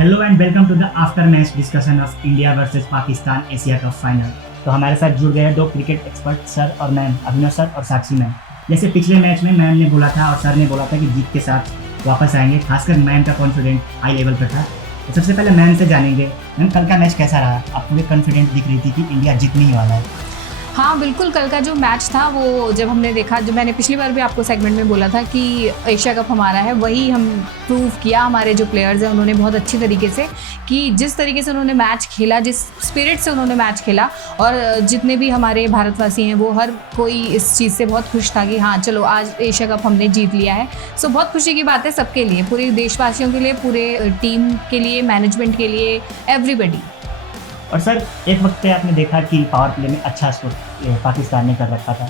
Hello and welcome to the after match discussion of India versus Pakistan Asia cup final. तो हमारे साथ जुड़ गए हैं दो क्रिकेट एक्सपर्ट सर और मैम, अभिनव सर और साक्षी मैम। जैसे पिछले मैच में मैम ने बोला था और सर ने बोला था कि जीत के साथ वापस आएंगे, खासकर मैम का कॉन्फिडेंट हाई लेवल पर था। तो सबसे पहले मैम से जानेंगे, मैम कल का मैच कैसा रहा? आप पूरे कॉन्फिडेंट दिख रही थी कि इंडिया जीतने ही वाला है। हाँ बिल्कुल, कल का जो मैच था वो जब हमने देखा, जो मैंने पिछली बार भी आपको सेगमेंट में बोला था कि एशिया कप हमारा है, वही हम प्रूव किया। हमारे जो प्लेयर्स हैं उन्होंने बहुत अच्छी तरीके से कि जिस तरीके से उन्होंने मैच खेला, जिस स्पिरिट से उन्होंने मैच खेला, और जितने भी हमारे भारतवासी हैं वो हर कोई इस चीज़ से बहुत खुश था कि हाँ चलो आज एशिया कप हमने जीत लिया है। सो बहुत खुशी की बात है सबके लिए, पूरे देशवासियों के लिए, पूरे टीम के लिए, मैनेजमेंट के लिए, एवरीबडी। और सर एक वक्त पे आपने देखा कि पावर प्ले में अच्छा स्कोर पाकिस्तान ने कर रखा था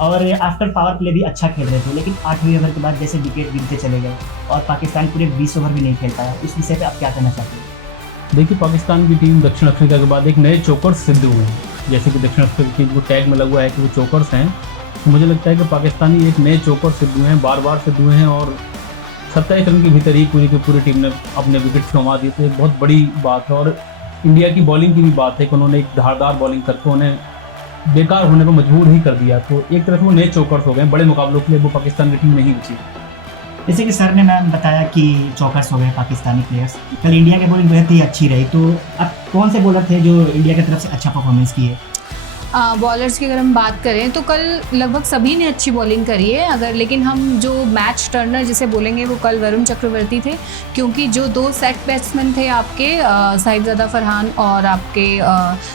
और आफ्टर पावर प्ले भी अच्छा खेल रहे थे, लेकिन 8वें ओवर के बाद जैसे विकेट गिरते चले गए और पाकिस्तान पूरे 20 ओवर भी नहीं खेल पाया। इस विषय पे आप क्या कहना चाहते हैं? देखिए, पाकिस्तान की टीम दक्षिण अफ्रीका के बाद एक नए चोकर्स सिद्ध हुए हैं। जैसे कि दक्षिण अफ्रीका की वो टैग में लगा हुआ है कि वो चोकर्स हैं, तो मुझे लगता है कि पाकिस्तानी एक नए चोकर सिद्ध हुए हैं, बार बार सिद्ध हुए हैं, और 27 रन के भीतर ही पूरी की पूरी टीम ने अपने विकेट गंवा दिए। तो एक बहुत बड़ी बात है। और इंडिया की बॉलिंग की भी बात है कि उन्होंने एक धारदार बॉलिंग करके उन्हें बेकार होने पर मजबूर ही कर दिया। तो एक तरह से वो नए चौकर्स हो गए। बड़े मुकाबलों के लिए वो पाकिस्तान की टीम नहीं बची। जैसे कि सर ने मैम बताया कि चौकर्स हो गए पाकिस्तानी प्लेयर्स, कल इंडिया की बॉलिंग बेहद ही अच्छी रही। तो अब कौन से बॉलर थे जो इंडिया की तरफ से अच्छा परफॉर्मेंस किए? बॉलर्स की अगर हम बात करें तो कल लगभग सभी ने अच्छी बॉलिंग करी है। अगर लेकिन हम जो मैच टर्नर जिसे बोलेंगे वो कल वरुण चक्रवर्ती थे, क्योंकि जो दो सेट बैट्समैन थे आपके साहिबजादा फरहान और आपके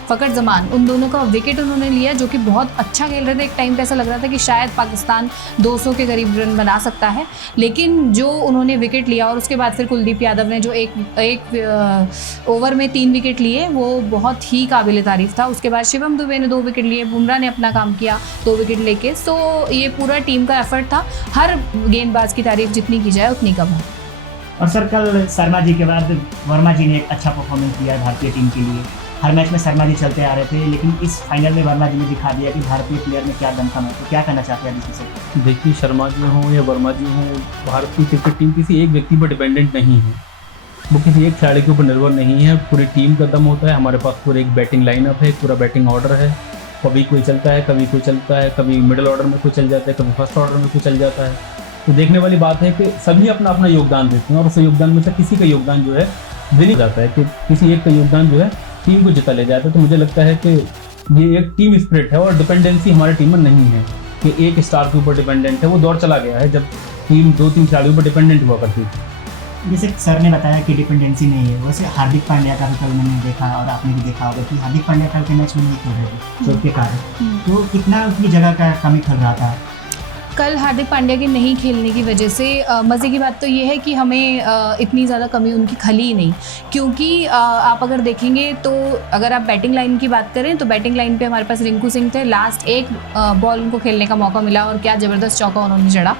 फ़खर जमान, उन दोनों का विकेट उन्होंने लिया, जो कि बहुत अच्छा खेल रहे थे। एक टाइम पे ऐसा लग रहा था कि शायद पाकिस्तान 200 के करीब रन बना सकता है, लेकिन जो उन्होंने विकेट लिया और उसके बाद फिर कुलदीप यादव ने जो एक ओवर में 3 विकेट लिए, वो बहुत ही काबिल तारीफ़ था। उसके बाद शिवम दुबे ने 2 विकेट लिए, बुमराह ने अपना काम किया 2 विकेट लेके। सो ये पूरा टीम का एफर्ट था। हर गेंदबाज की तारीफ जितनी की जाए उतनी कम है। और सर कल शर्मा जी के बाद वर्मा जी ने एक अच्छा परफॉर्मेंस दिया भारतीय टीम के लिए। हर मैच में शर्मा जी चलते आ रहे थे, लेकिन इस फाइनल में वर्मा जी ने दिखा दिया कि भारतीय प्लेयर में क्या दमखम है। तो क्या कहना चाहते हैं इसी से? देखिए, शर्मा जी हों या वर्मा जी हों, भारतीय क्रिकेट टीम किसी एक व्यक्ति पर डिपेंडेंट नहीं है। वो किसी एक खिलाड़ी के ऊपर निर्भर नहीं है। पूरी टीम का दम होता है। हमारे पास पूरे एक बैटिंग लाइनअप है, पूरा बैटिंग ऑर्डर है। कभी कोई चलता है, कभी कोई चलता है, कभी मिडिल ऑर्डर में कोई चल जाता है, कभी फर्स्ट ऑर्डर में कोई चल जाता है। तो देखने वाली बात है कि सभी अपना अपना योगदान देते हैं, और उस योगदान में से किसी का योगदान जो है विनिंग जाता है, कि किसी एक का योगदान जो है टीम को जिता ले जाता है। तो मुझे लगता है कि ये एक टीम स्पिरिट है, और डिपेंडेंसी हमारी टीम में नहीं है कि एक स्टार के ऊपर डिपेंडेंट है। वो दौर चला गया है जब टीम 2-3 खिलाड़ियों पर डिपेंडेंट हुआ करती थी। जैसे सर ने बताया कि डिपेंडेंसी नहीं है, वैसे हार्दिक पांड्या का भी कल मैंने देखा और आपने भी देखा होगा कि हार्दिक पांड्या कल के मैच में नहीं खेल रहे थे चोट के कारण। तो कितना उनकी जगह का कमी खल रहा था कल हार्दिक पांड्या के नहीं खेलने की वजह से। मज़े की बात तो ये है कि हमें इतनी ज़्यादा कमी उनकी खली ही नहीं, क्योंकि आप अगर देखेंगे तो अगर आप बैटिंग लाइन की बात करें तो बैटिंग लाइन पे हमारे पास रिंकू सिंह थे। लास्ट एक बॉल उनको खेलने का मौका मिला और क्या ज़बरदस्त चौका उन्होंने जड़ा।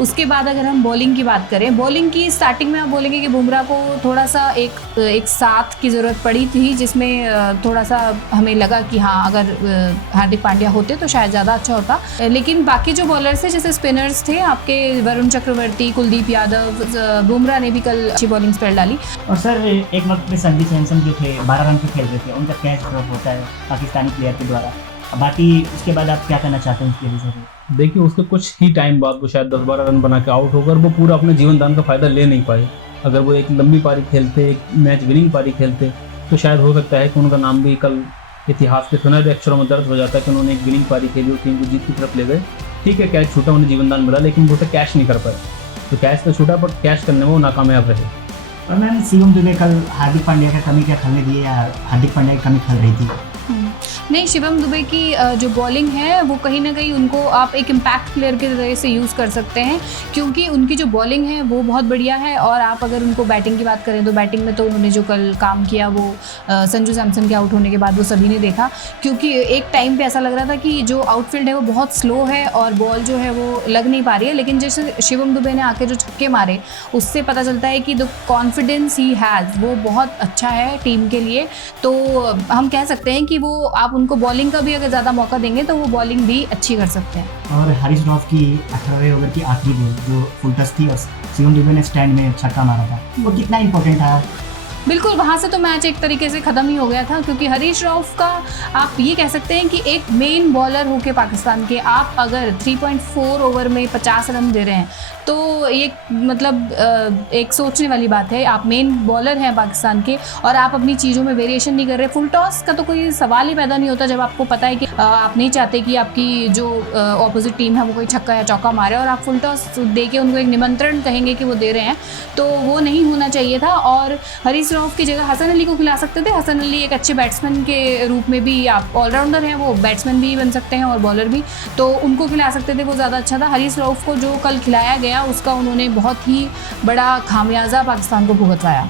उसके बाद अगर हम बॉलिंग की बात करें, बॉलिंग की स्टार्टिंग में आप बोलेंगे कि बुमराह को थोड़ा सा एक साथ की ज़रूरत पड़ी थी, जिसमें थोड़ा सा हमें लगा कि हाँ अगर हार्दिक पांड्या होते तो शायद ज़्यादा अच्छा होता। लेकिन बाकी जो बॉलर्स थे, जैसे स्पिनर्स थे आपके वरुण चक्रवर्ती, कुलदीप यादव, बुमराह ने भी कल अच्छी बॉलिंग स्पेल डाली। और सर एक वक्त में संजू सैमसन जो थे 12 रन पे खेल रहे थे, उनका कैच ड्रॉप होता है पाकिस्तानी प्लेयर के द्वारा। बाकी उसके बाद आप क्या कहना चाहते हैं उसके विषय में? देखिए, उसके कुछ ही टाइम बाद वो शायद 10-12 रन बना के आउट होकर वो पूरा अपने जीवन दान का फ़ायदा ले नहीं पाए। अगर वो एक लंबी पारी खेलते, एक मैच विनिंग पारी खेलते, तो शायद हो सकता है कि उनका नाम भी कल इतिहास के सुनहरे अक्षरों में दर्ज हो जाता है कि उन्होंने एक विनिंग पारी खेली और टीम को जीत की तरफ ले गए। ठीक है, कैच छूटा, उन्हें जीवन दान मिला, लेकिन वो तो कैश नहीं कर पाए। तो कैश तो छूटा, पर कैश करने में वो नाकामयाब रहे। और मैंने शिवम दुबे कल हार्दिक पांड्या का कमी क्या खलने दिए या हार्दिक पांड्या की कमी खल रही थी? नहीं, शिवम दुबे की जो बॉलिंग है वो कहीं ना कहीं उनको आप एक इम्पैक्ट प्लेयर के तरह से यूज़ कर सकते हैं, क्योंकि उनकी जो बॉलिंग है वो बहुत बढ़िया है। और आप अगर उनको बैटिंग की बात करें तो बैटिंग में तो उन्होंने जो कल काम किया वो संजू सैमसन के आउट होने के बाद वो सभी ने देखा, क्योंकि एक टाइम पे ऐसा लग रहा था कि जो आउटफील्ड है वो बहुत स्लो है और बॉल जो है वो लग नहीं पा रही है। लेकिन जैसे शिवम दुबे ने आके जो छक्के मारे, उससे पता चलता है कि द कॉन्फिडेंस ही हैज़ वो बहुत अच्छा है टीम के लिए। तो हम कह सकते हैं कि वो आप उनको बॉलिंग का भी अगर ज़्यादा मौका देंगे तो वो बॉलिंग भी अच्छी कर सकते हैं। और हारिस रऊफ की 18वें ओवर की आखिरी बॉल जो फुल टच थी और शिवम दुबे ने स्टैंड में छक्का मारा था, वो कितना इंपॉर्टेंट था? बिल्कुल, वहाँ से तो मैच एक तरीके से ख़त्म ही हो गया था, क्योंकि हरीश राउफ का आप ये कह सकते हैं कि एक मेन बॉलर होके पाकिस्तान के आप अगर 3.4 ओवर में 50 रन दे रहे हैं तो ये मतलब एक सोचने वाली बात है। आप मेन बॉलर हैं पाकिस्तान के और आप अपनी चीज़ों में वेरिएशन नहीं कर रहे। फुल टॉस का तो कोई सवाल ही पैदा नहीं होता जब आपको पता है कि आप नहीं चाहते कि आपकी जो ऑपोजिट टीम है वो कोई छक्का या चौका मारे, और आप फुल टॉस दे के उनको एक निमंत्रण कहेंगे कि वो दे रहे हैं, तो वो नहीं होना चाहिए था। और हरीश राउफ की जगह हसन अली को खिला सकते थे। हसन अली एक अच्छे बैट्समैन के रूप में भी, आप ऑलराउंडर हैं, वो बैट्समैन भी बन सकते हैं और बॉलर भी, तो उनको खिला सकते थे, वो ज़्यादा अच्छा था। हरीश राउफ को जो कल खिलाया गया उसका उन्होंने बहुत ही बड़ा खामियाजा पाकिस्तान को भुगतवाया।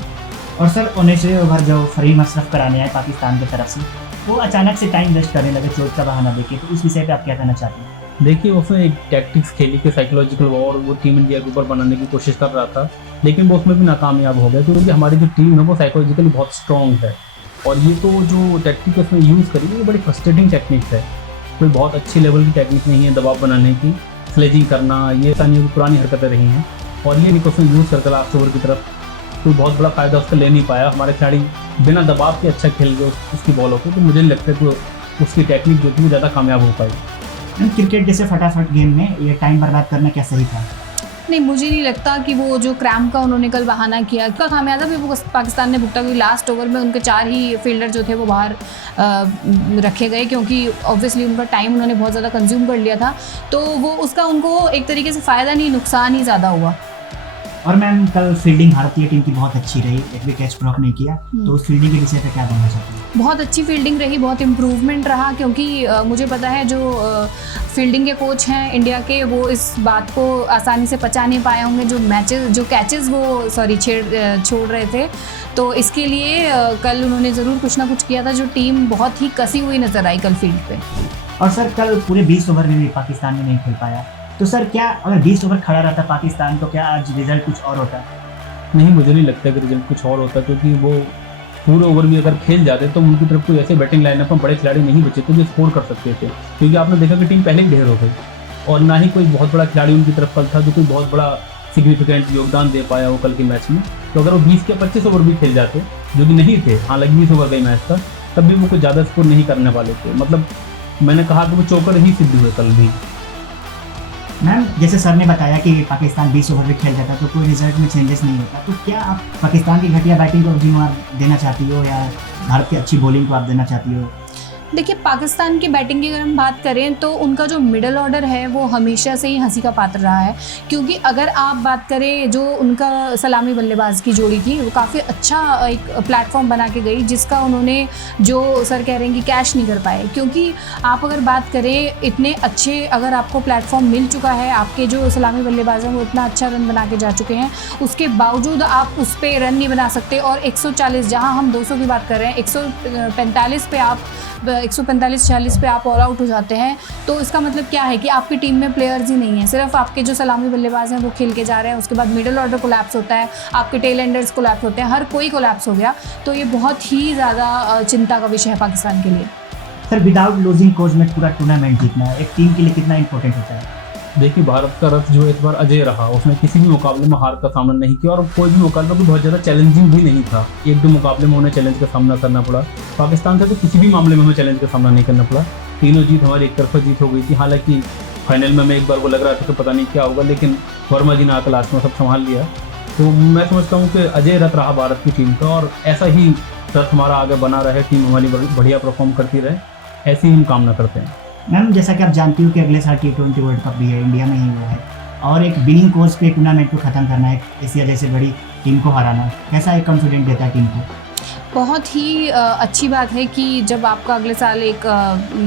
और सर 19वें ओवर जो फरीम अशरफ कराने आए पाकिस्तान की तरफ से, वो अचानक से टाइम वेस्ट करने लगे चोट का बहाना देके, तो उस विषय पे आप क्या कहना चाहते हैं? देखिए, उसने एक टैक्टिक्स खेली के साइकोलॉजिकल वॉर वो टीम इंडिया के ऊपर बनाने की कोशिश कर रहा था, लेकिन वो उसमें भी नाकामयाब हो गया, क्योंकि हमारी जो टीम है वो साइकोलॉजिकली बहुत स्ट्रॉन्ग है। और ये तो जो टेक्निक उसने यूज़ करी ये बड़ी फ्रस्ट्रेटिंग टेक्निक है, कोई बहुत अच्छी लेवल की टेक्निक नहीं है दबाव बनाने की, स्लेजिंग करना, ये सानियों की पुरानी हरकतें रही हैं। और ये उसने यूज़ करके लास्ट ओवर की तरफ कोई बहुत बड़ा फ़ायदा उसका ले नहीं पाया। हमारे खिलाड़ी बिना दबाव के अच्छा खेल गए उसकी बॉलों को, तो मुझे नहीं लगता कि उसकी टेक्निक जो थी वो ज़्यादा कामयाब हो पाई। क्रिकेट जैसे फटाफट गेम में ये टाइम बर्बाद करना क्या सही था? नहीं, मुझे नहीं लगता कि वो जो क्रैम्प का उन्होंने कल बहाना किया, उसका खामियाजा भी वो पाकिस्तान ने भुगता, क्योंकि लास्ट ओवर में उनके 4 ही फील्डर जो थे वो बाहर रखे गए, क्योंकि ऑब्वियसली उनका टाइम उन्होंने बहुत ज़्यादा कंज्यूम कर लिया था, तो वो उसका उनको एक तरीके से फ़ायदा नहीं नुकसान ही ज़्यादा हुआ। और मैम कल फील्डिंग भारतीय टीम की बहुत अच्छी रही, एक भी कैच ड्रॉप नहीं किया, तो उस फील्डिंग के विषय पे क्या बोलना चाहते हैं? बहुत अच्छी फील्डिंग रही, बहुत इम्प्रूवमेंट रहा, क्योंकि मुझे पता है जो फील्डिंग के कोच हैं इंडिया के, वो इस बात को आसानी से पचा नहीं पाए होंगे जो कैचेस वो छोड़ रहे थे, तो इसके लिए कल उन्होंने ज़रूर कुछ ना कुछ किया था, जो टीम बहुत ही कसी हुई नज़र आई कल फील्ड पे। और सर कल पूरे 20 ओवर में भी पाकिस्तान में नहीं खेल पाया, तो सर क्या अगर 20 ओवर खड़ा रहता पाकिस्तान तो क्या आज रिजल्ट कुछ और होता? नहीं, मुझे नहीं लगता कि रिजल्ट कुछ और होता, क्योंकि वो पूरे ओवर भी अगर खेल जाते तो उनकी तरफ कोई ऐसे बैटिंग लाइनअप में बड़े खिलाड़ी नहीं बचे थे जो स्कोर कर सकते थे, क्योंकि आपने देखा कि टीम पहले ही ढेर हो गई और ना ही कोई बहुत बड़ा खिलाड़ी उनकी तरफ कल था जो कोई बहुत बड़ा सिग्निफिकेंट योगदान दे पाया वो कल के मैच में। तो अगर वो 20 या 25 ओवर भी खेल जाते, जो कि नहीं थे, हालांकि 20 ओवर का ही मैच था, तब भी वो कोई ज़्यादा स्कोर नहीं करने वाले थे। मतलब मैंने कहा कि वो चौकर ही सिद्ध हुए कल भी। मैम जैसे सर ने बताया कि पाकिस्तान 20 ओवर में खेल जाता तो कोई रिजल्ट में चेंजेस नहीं होता, तो क्या आप पाकिस्तान की घटिया बैटिंग को जिम्मेवार देना चाहती हो या भारत की अच्छी बॉलिंग को आप देना चाहती हो? देखिए, पाकिस्तान की बैटिंग की अगर हम बात करें तो उनका जो मिडल ऑर्डर है वो हमेशा से ही हंसी का पात्र रहा है, क्योंकि अगर आप बात करें जो उनका सलामी बल्लेबाज की जोड़ी थी वो काफ़ी अच्छा एक प्लेटफॉर्म बना के गई, जिसका उन्होंने जो सर कह रहे हैं कि कैश नहीं कर पाए, क्योंकि आप अगर बात करें इतने अच्छे अगर आपको प्लेटफॉर्म मिल चुका है, आपके जो सलामी बल्लेबाज हैं वो इतना अच्छा रन बना के जा चुके हैं, उसके बावजूद आप उस पर रन नहीं बना सकते। और 140 जहाँ हम 200 की बात कर रहे हैं, 145 पे आप 145-46 पे आप ऑल आउट हो जाते हैं, तो इसका मतलब क्या है कि आपकी टीम में प्लेयर्स ही नहीं है, सिर्फ आपके जो सलामी बल्लेबाज हैं वो खेल के जा रहे हैं, उसके बाद मिडल ऑर्डर कोलैप्स होता है, आपके टेल एंडर्स कोलैप्स होते हैं, हर कोई कोलैप्स हो गया, तो ये बहुत ही ज़्यादा चिंता का विषय है पाकिस्तान के लिए। सर विदाउट लूजिंग कोच में पूरा टूर्नामेंट जीतना एक टीम के लिए कितना इंपॉर्टेंट होता है? देखिए, भारत का रथ जो इस बार अजय रहा, उसने किसी भी मुकाबले में हार का सामना नहीं किया और कोई भी मुकाबला भी बहुत ज़्यादा चैलेंजिंग भी नहीं था। 1-2 मुकाबले में उन्हें चैलेंज का सामना करना पड़ा, पाकिस्तान से तो किसी भी मामले में हमें चैलेंज का सामना नहीं करना पड़ा। तीनों जीत हमारी एक तरफा जीत हो गई थी। हालांकि फाइनल में हमें एक बार को लग रहा था कि पता नहीं क्या होगा, लेकिन वर्मा जी ने आकर लास्ट में सब संभाल लिया। तो मैं समझता हूँ कि अजय रथ रहा भारत की टीम का, और ऐसा ही रथ हमारा आगे बना रहे, टीम हमारी बढ़िया परफॉर्म करती रहे, ऐसी ही हम कामना करते हैं। मैम जैसा कि आप जानती हो कि अगले साल T20 वर्ल्ड कप भी है, इंडिया में ही हुआ है, और एक विनिंग कोर्स पे टूर्नामेंट को ख़त्म करना है, एशिया जैसे बड़ी टीम को हराना, कैसा एक कॉन्फिडेंट देता है टीम को? बहुत ही अच्छी बात है कि जब आपका अगले साल एक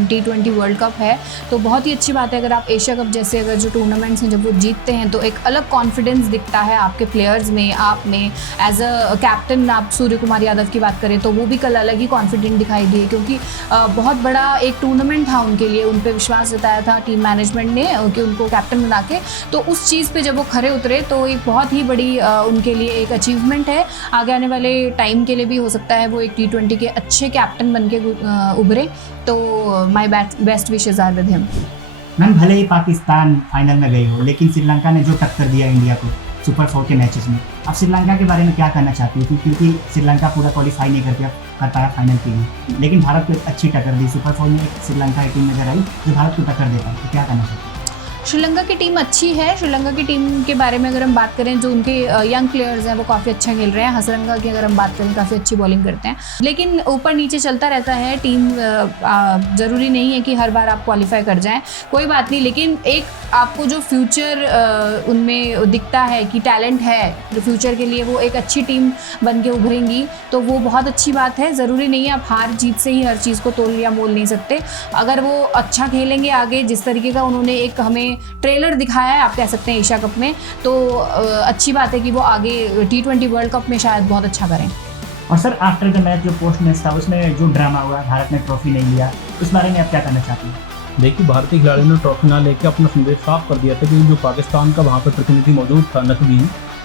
T20 वर्ल्ड कप है तो बहुत ही अच्छी बात है। अगर आप एशिया कप जैसे अगर जो टूर्नामेंट्स हैं जब वो जीतते हैं तो एक अलग कॉन्फिडेंस दिखता है आपके प्लेयर्स में, आप में। एज अ कैप्टन आप सूर्य कुमार यादव की बात करें तो वो भी कल अलग ही कॉन्फिडेंट दिखाई दिए, क्योंकि बहुत बड़ा एक टूर्नामेंट था उनके लिए, उन पर विश्वास जताया था टीम मैनेजमेंट ने कि उनको कैप्टन बना के, तो उस चीज़ पर जब वो खरे उतरे तो एक बहुत ही बड़ी उनके लिए एक अचीवमेंट है। आगे आने वाले टाइम के लिए भी हो सकता है वो एक T20 के अच्छे कैप्टन बन के उभरे, तो my best wishes are with him. Ma'am भले ही पाकिस्तान फाइनल में गई हो, लेकिन श्रीलंका ने जो टक्कर दिया इंडिया को, सुपर 4 के मैचेस में। अब श्रीलंका के बारे में क्या कहना चाहती हो, क्योंकि श्रीलंका पूरा क्वालिफाई नहीं कर पाया फाइनल के लिए, लेकिन भारत को अच्छी टक्कर दी। सुपर 4 में एक श्रीलंका की टीम नजर आई जो भारत को टक्कर दे पाई, तो क्या कहना चाहती हो? श्रीलंका की टीम अच्छी है। श्रीलंका की टीम के बारे में अगर हम बात करें, जो उनके यंग प्लेयर्स हैं वो काफ़ी अच्छा खेल रहे हैं। हसरंगा की अगर हम बात करें, काफ़ी अच्छी बॉलिंग करते हैं, लेकिन ऊपर नीचे चलता रहता है। टीम ज़रूरी नहीं है कि हर बार आप क्वालिफाई कर जाएं, कोई बात नहीं, लेकिन एक आपको जो फ्यूचर उनमें दिखता है कि टैलेंट है, जो फ्यूचर के लिए वो एक अच्छी टीम बन के उभरेंगी, तो वो बहुत अच्छी बात है। ज़रूरी नहीं है आप हार जीत से ही हर चीज़ को तोल या मोल नहीं सकते। अगर वो अच्छा खेलेंगे आगे, जिस तरीके का उन्होंने एक हमें ट्रेलर दिखाया है, आप कह सकते हैं एशिया कप में, तो अच्छी बात है कि वो आगे T20 वर्ल्ड कप में शायद बहुत अच्छा करें। और सर आफ्टर द मैच जो पोस्ट मैच था उसमें जो ड्रामा हुआ, भारत ने ट्रॉफी नहीं लिया, उस बारे में आप क्या कहना चाहते हैं? देखिए, भारतीय खिलाड़ियों ने ट्रॉफी ना लेके अपना संदेश साफ कर दिया था कि जो पाकिस्तान का वहाँ पर प्रतिनिधि मौजूद था नकवी,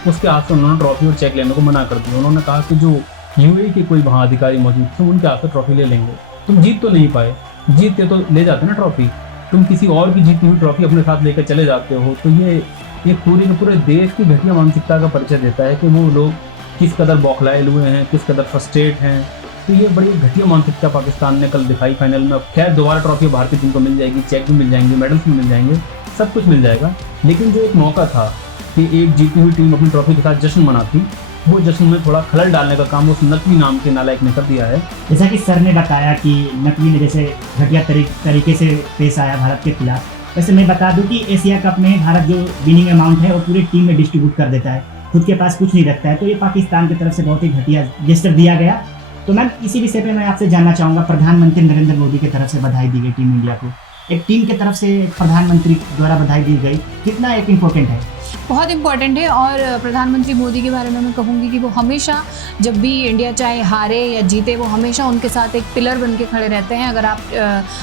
उसके हाथ से उन्होंने ट्रॉफी और चेक लेने को मना कर दिया। उन्होंने कहा कि जो UAE के कोई वहाँ अधिकारी मौजूद थे उनके हाथ से ट्रॉफी ले लेंगे। तुम जीत तो नहीं पाए, जीतते तो ले जाते ना ट्रॉफी, तुम किसी और की जीती हुई ट्रॉफी अपने साथ लेकर चले जाते हो। तो ये पूरे देश की घटिया मानसिकता का परिचय देता है कि वो लोग किस कदर बौखलाए हुए हैं, किस कदर फ्रस्ट्रेट हैं। तो ये बड़ी घटिया मानसिकता पाकिस्तान ने कल दिखाई फाइनल में। अब खैर दोबारा ट्रॉफी भारतीय टीम को मिल जाएगी, चेक भी मिल जाएंगे, मेडल्स भी मिल जाएंगे, सब कुछ मिल जाएगा, लेकिन जो एक मौका था कि एक जीती हुई टीम अपनी ट्रॉफी के साथ जश्न मनाती, वो जश्न में थोड़ा खलल डालने का काम उस नकवी नाम के नालायक ने कर दिया है। जैसा कि सर ने बताया कि नकवी ने जैसे घटिया तरीके से पेश आया भारत के खिलाफ, वैसे मैं बता दूं कि एशिया कप में भारत जो विनिंग अमाउंट है वो पूरी टीम में डिस्ट्रीब्यूट कर देता है, खुद के पास कुछ नहीं रखता है। तो ये पाकिस्तान की तरफ से बहुत ही घटिया जेस्चर दिया गया। तो मैम इसी विषय पे मैं आपसे जानना चाहूँगा, प्रधानमंत्री नरेंद्र मोदी की तरफ से बधाई दी गई टीम इंडिया को, एक टीम की तरफ से प्रधानमंत्री द्वारा बधाई दी गई, कितना एक इम्पोर्टेंट है? बहुत इम्पॉर्टेंट है। और प्रधानमंत्री मोदी के बारे में मैं कहूँगी कि वो हमेशा, जब भी इंडिया चाहे हारे या जीते, वो हमेशा उनके साथ एक पिलर बन के खड़े रहते हैं। अगर आप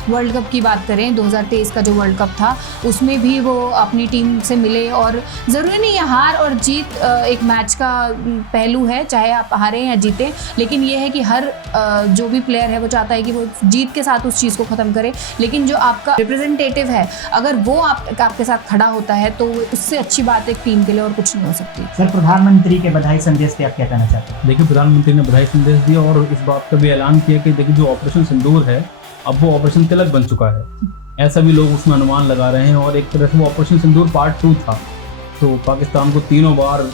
वर्ल्ड कप की बात करें, 2023 का जो वर्ल्ड कप था, उसमें भी वो अपनी टीम से मिले। और ज़रूरी नहीं है हार और जीत एक मैच का पहलू है, चाहे आप हारें या जीतें, लेकिन ये है कि हर जो भी प्लेयर है वो चाहता है कि वो जीत के साथ उस चीज़ को ख़त्म करे। लेकिन जो आपका रिप्रेजेंटेटिव है, अगर वो आपके साथ खड़ा होता है, तो उससे अच्छी बात एक टीम के लिए और कुछ नहीं हो सकती। सर प्रधानमंत्री के बधाई संदेश पे आप क्या कहना चाहते हैं? देखिए, प्रधानमंत्री ने बधाई संदेश दिया और इस बात का भी ऐलान किया कि देखिए जो ऑपरेशन सिंदूर है, अब वो ऑपरेशन तिलक बन चुका है। ऐसा भी लोग उसमें अनुमान लगा रहे हैं। और एक तरह से वो ऑपरेशन सिंदूर पार्ट 2 था। तो पाकिस्तान को 3 बार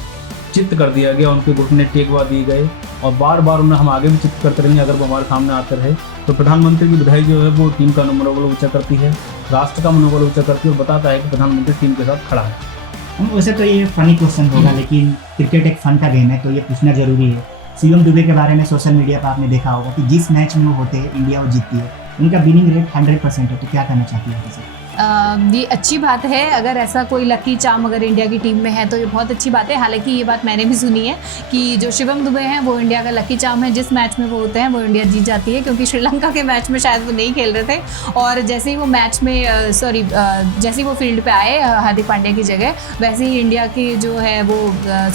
चित्त कर दिया गया, उनके घुटने टेकवा दिए गए और बार बार उन्हें हम आगे भी चित्त करते रहेंगे अगर वो हमारे सामने आते रहे। तो प्रधानमंत्री की बधाई जो है वो टीम का मनोबल ऊंचा करती है, राष्ट्र का मनोबल ऊंचा करती है और बताता है कि प्रधानमंत्री टीम के साथ खड़ा है। वैसे तो ये फनी क्वेश्चन होगा, लेकिन क्रिकेट एक फन का गेम है तो ये पूछना जरूरी है। शिवम दुबे के बारे में सोशल मीडिया पर आपने देखा होगा कि जिस मैच में वो होते हैं इंडिया वो जीतती है, उनका विनिंग रेट 100% है। तो क्या कहना चाहती है वैसे? ये अच्छी बात है। अगर ऐसा कोई लकी चार्म अगर इंडिया की टीम में है तो ये बहुत अच्छी बात है। हालांकि ये बात मैंने भी सुनी है कि जो शिवम दुबे हैं वो इंडिया का लकी चार्म है, जिस मैच में वो होते हैं वो इंडिया जीत जाती है, क्योंकि श्रीलंका के मैच में शायद वो नहीं खेल रहे थे और जैसे ही वो मैच में जैसे ही वो फील्ड पे आए हार्दिक पांड्या की जगह, वैसे ही इंडिया की जो है वो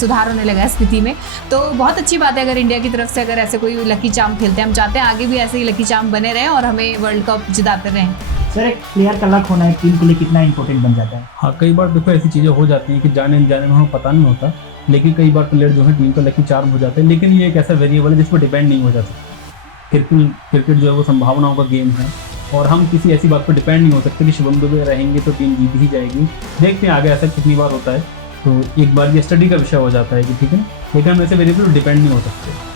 सुधार होने लगा स्थिति में। तो बहुत अच्छी बात है अगर इंडिया की तरफ से अगर ऐसे कोई लकी चार्म खेलते हैं। हम चाहते हैं आगे भी ऐसे ही लकी चार्म बने रहें और हमें वर्ल्ड कप जिताते रहें। सर एक प्लेयर का लक होना है टीम के लिए कितना इंपॉर्टेंट बन जाता है? हाँ, कई बार देखो ऐसी चीज़ें हो जाती हैं कि जाने अनजाने में हमें पता नहीं होता, लेकिन कई बार प्लेयर जो है टीम का लकी चार्म हो जाते हैं। लेकिन ये एक ऐसा वेरिएबल है जिस पर डिपेंड नहीं हो जाता। क्रिकेट जो है वो संभावनाओं का गेम है और हम किसी ऐसी बात पर डिपेंड नहीं हो सकते कि शिवम दुबे रहेंगे तो टीम जीत ही जाएगी। देखते हैं आगे ऐसा कितनी बार होता है, तो एक बार ये स्टडी का विषय हो जाता है कि ठीक है, लेकिन हम ऐसे वेरिएबल पर डिपेंड नहीं हो सकते।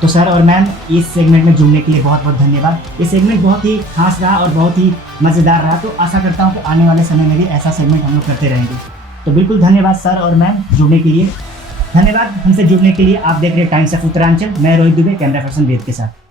तो सर और मैम इस सेगमेंट में जुड़ने के लिए बहुत बहुत धन्यवाद। ये सेगमेंट बहुत ही खास रहा और बहुत ही मज़ेदार रहा, तो आशा करता हूँ कि आने वाले समय में भी ऐसा सेगमेंट हम लोग करते रहेंगे। तो बिल्कुल धन्यवाद सर और मैम जुड़ने के लिए। धन्यवाद हमसे जुड़ने के लिए। आप देख रहे हैं टाइम्स ऑफ उत्तरांचल, मैं रोहित दुबे कैमरा पर्सन वेद के साथ।